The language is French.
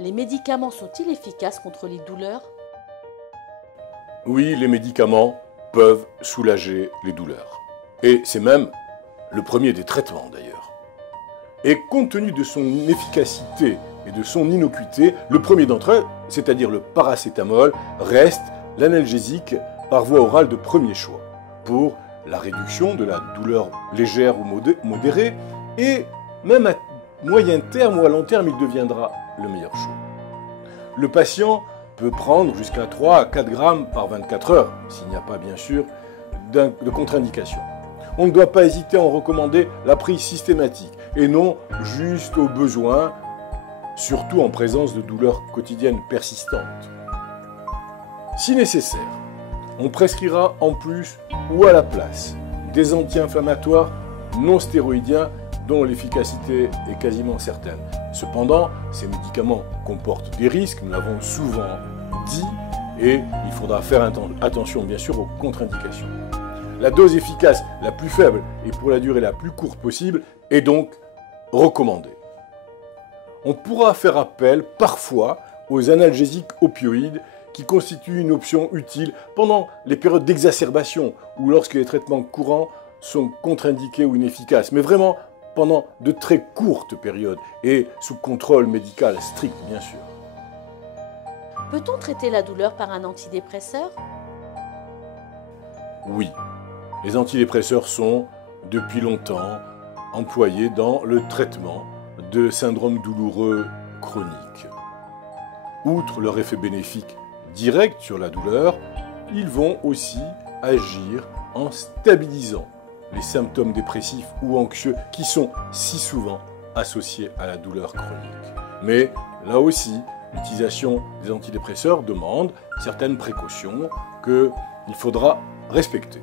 Les médicaments sont-ils efficaces contre les douleurs? Oui, les médicaments peuvent soulager les douleurs. Et c'est même le premier des traitements d'ailleurs. Et compte tenu de son efficacité et de son innocuité, le premier d'entre eux, c'est-à-dire le paracétamol, reste l'analgésique par voie orale de premier choix pour la réduction de la douleur légère ou modérée, et même à moyen terme ou à long terme, il deviendra le meilleur choix. Le patient peut prendre jusqu'à 3 à 4 grammes par 24 heures, s'il n'y a pas bien sûr de contre-indication. On ne doit pas hésiter à en recommander la prise systématique et non juste au besoin, surtout en présence de douleurs quotidiennes persistantes. Si nécessaire, on prescrira en plus ou à la place des anti-inflammatoires non stéroïdiens dont l'efficacité est quasiment certaine. Cependant, ces médicaments comportent des risques, nous l'avons souvent dit, et il faudra faire attention bien sûr aux contre-indications. La dose efficace la plus faible et pour la durée la plus courte possible est donc recommandée. On pourra faire appel parfois aux analgésiques opioïdes qui constituent une option utile pendant les périodes d'exacerbation ou lorsque les traitements courants sont contre-indiqués ou inefficaces, mais vraiment pendant de très courtes périodes et sous contrôle médical strict bien sûr. Peut-on traiter la douleur par un antidépresseur? Oui, les antidépresseurs sont depuis longtemps employés dans le traitement de syndromes douloureux chroniques. Outre leur effet bénéfique direct sur la douleur, ils vont aussi agir en stabilisant les symptômes dépressifs ou anxieux qui sont si souvent associés à la douleur chronique. Mais là aussi, l'utilisation des antidépresseurs demande certaines précautions qu'il faudra respecter.